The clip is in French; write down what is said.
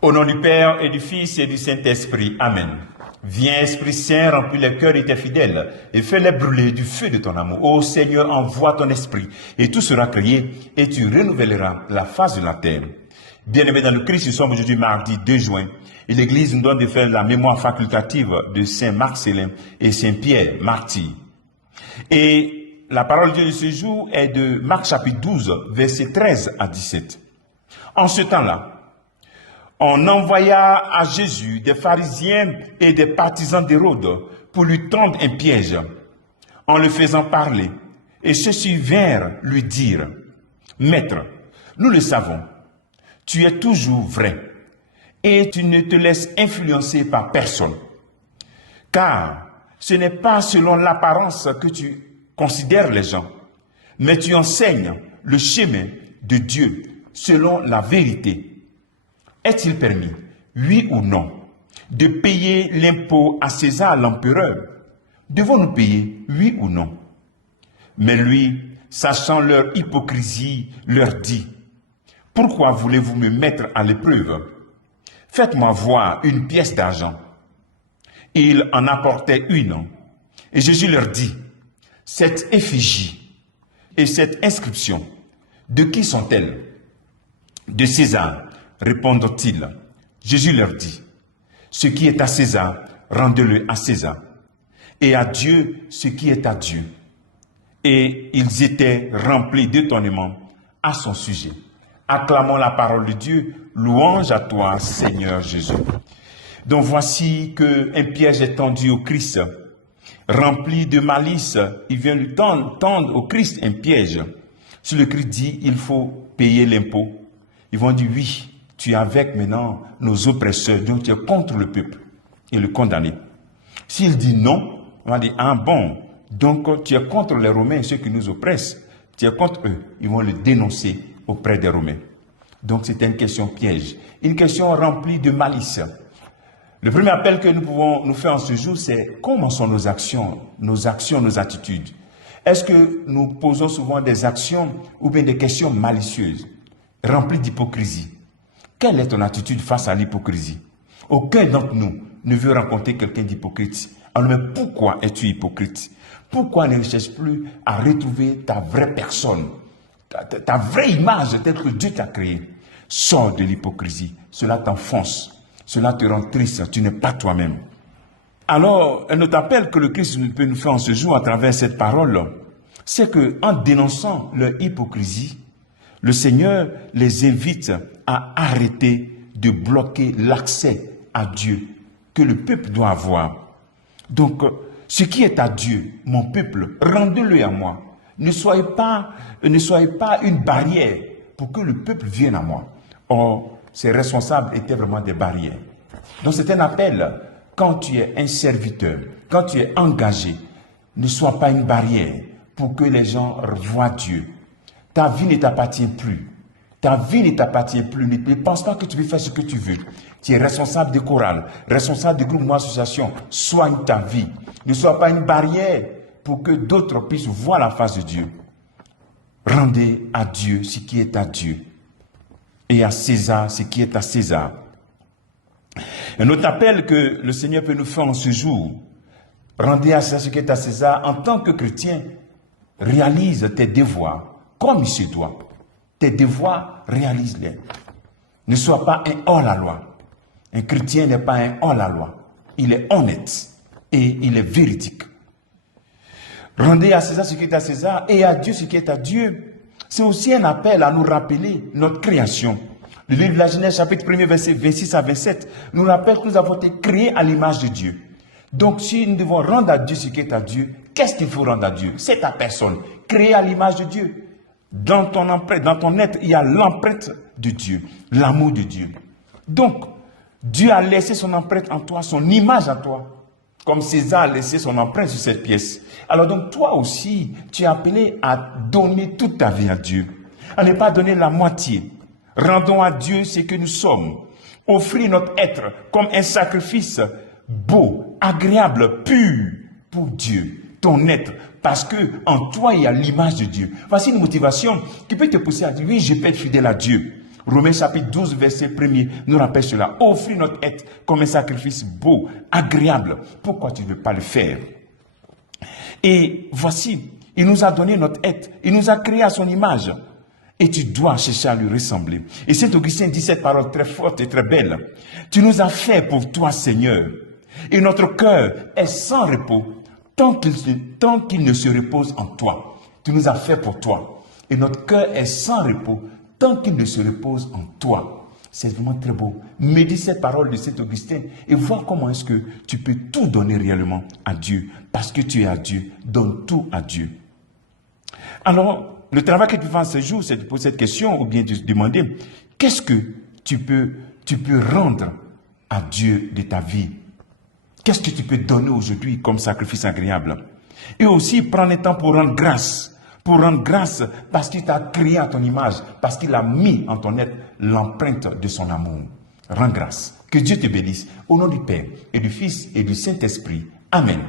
Au nom du Père et du Fils et du Saint-Esprit. Amen. Viens, Esprit Saint, remplis les cœurs de tes fidèles et fais-les brûler du feu de ton amour. Ô Seigneur, envoie ton esprit et tout sera créé et tu renouvelleras la face de la terre. Bien-aimés dans le Christ, nous sommes aujourd'hui mardi 2 juin et l'Église nous donne de faire la mémoire facultative de Saint Marc Célin et Saint Pierre, martyr. Et la parole de Dieu de ce jour est de Marc chapitre 12, versets 13 à 17. En ce temps-là, on envoya à Jésus des pharisiens et des partisans d'Hérode pour lui tendre un piège en le faisant parler. Et ceux-ci vinrent lui dire, « Maître, nous le savons, tu es toujours vrai et tu ne te laisses influencer par personne. Car ce n'est pas selon l'apparence que tu considères les gens, mais tu enseignes le chemin de Dieu selon la vérité. Est-il permis, oui ou non, de payer l'impôt à César l'empereur? Devons-nous payer, oui ou non? » Mais lui, sachant leur hypocrisie, leur dit, « Pourquoi voulez-vous me mettre à l'épreuve? Faites-moi voir une pièce d'argent. » Ils en apportaient une. Et Jésus leur dit, « Cette effigie et cette inscription, de qui sont-elles? » « De César, répondent-ils. Jésus leur dit, « Ce qui est à César, rendez-le à César, et à Dieu ce qui est à Dieu. » Et ils étaient remplis d'étonnement à son sujet. Acclamons la parole de Dieu, louange à toi, Seigneur Jésus. Donc voici qu'un piège est tendu au Christ, rempli de malice. Il vient lui tendre au Christ un piège. Si le Christ dit, il faut payer l'impôt, ils vont dire, oui, tu es avec maintenant nos oppresseurs, donc tu es contre le peuple et le condamner. S'il dit non, on va dire, ah bon, donc tu es contre les Romains, ceux qui nous oppressent, tu es contre eux. Ils vont le dénoncer auprès des Romains. Donc c'est une question piège, une question remplie de malice. Le premier appel que nous pouvons nous faire en ce jour, c'est comment sont nos actions, nos attitudes. Est-ce que nous posons souvent des actions ou bien des questions malicieuses, remplies d'hypocrisie? Quelle est ton attitude face à l'hypocrisie? Aucun d'entre nous ne veut rencontrer quelqu'un d'hypocrite. Alors mais pourquoi es-tu hypocrite? Pourquoi ne cherches plus à retrouver ta vraie personne, ta vraie image telle que Dieu t'a créée? Sors de l'hypocrisie, cela t'enfonce, cela te rend triste, tu n'es pas toi-même. Alors, un autre appel que le Christ peut nous faire en ce jour à travers cette parole, c'est qu'en dénonçant leur hypocrisie, le Seigneur les invite à arrêter de bloquer l'accès à Dieu que le peuple doit avoir. Donc, ce qui est à Dieu, mon peuple, rendez-le à moi. Ne soyez pas une barrière pour que le peuple vienne à moi. Or, ces responsables étaient vraiment des barrières. Donc, c'est un appel. Quand tu es un serviteur, quand tu es engagé, ne sois pas une barrière pour que les gens voient Dieu. Ta vie ne t'appartient plus. Ta vie ne t'appartient plus. Ne pense pas que tu peux faire ce que tu veux. Tu es responsable de chorale, responsable de groupe ou association. Soigne ta vie. Ne sois pas une barrière pour que d'autres puissent voir la face de Dieu. Rendez à Dieu ce qui est à Dieu. Et à César ce qui est à César. Un autre appel que le Seigneur peut nous faire en ce jour. Rendez à César ce qui est à César. En tant que chrétien, réalise tes devoirs comme il se doit. Tes devoirs, réalise-les. Ne sois pas un hors-la-loi. Un chrétien n'est pas un hors-la-loi. Il est honnête et il est véridique. Rendez à César ce qui est à César et à Dieu ce qui est à Dieu. C'est aussi un appel à nous rappeler notre création. Le livre de la Genèse, chapitre 1er, verset 26 à 27, nous rappelle que nous avons été créés à l'image de Dieu. Donc, si nous devons rendre à Dieu ce qui est à Dieu, qu'est-ce qu'il faut rendre à Dieu? C'est ta personne, créée à l'image de Dieu. Dans ton empreinte, dans ton être, il y a l'empreinte de Dieu, l'amour de Dieu. Donc, Dieu a laissé son empreinte en toi, son image en toi, comme César a laissé son empreinte sur cette pièce. Alors donc, toi aussi, tu es appelé à donner toute ta vie à Dieu, à ne pas donner la moitié. Rendons à Dieu ce que nous sommes. Offrir notre être comme un sacrifice beau, agréable, pur pour Dieu. Ton être, parce que en toi, il y a l'image de Dieu. Voici une motivation qui peut te pousser à dire, oui, je peux être fidèle à Dieu. Romains chapitre 12, verset 1er nous rappelle cela. Offrir notre être comme un sacrifice beau, agréable. Pourquoi tu ne veux pas le faire? Et voici, il nous a donné notre être. Il nous a créé à son image. Et tu dois chercher à lui ressembler. Et Saint Augustin dit cette parole très forte et très belle. Tu nous as fait pour toi, Seigneur. Et notre cœur est sans repos tant qu'il ne se repose en toi. Tu nous as fait pour toi. Et notre cœur est sans repos tant qu'il ne se repose en toi. C'est vraiment très beau. Médite cette parole de Saint Augustin et vois comment est-ce que tu peux tout donner réellement à Dieu. Parce que tu es à Dieu. Donne tout à Dieu. Alors, le travail que tu fais ce jour, c'est de poser cette question ou bien de se demander qu'est-ce que tu peux rendre à Dieu de ta vie? Qu'est-ce que tu peux donner aujourd'hui comme sacrifice agréable? Et aussi, prends le temps pour rendre grâce. Pour rendre grâce parce qu'il t'a créé à ton image, parce qu'il a mis en ton être l'empreinte de son amour. Rends grâce. Que Dieu te bénisse. Au nom du Père et du Fils et du Saint-Esprit. Amen.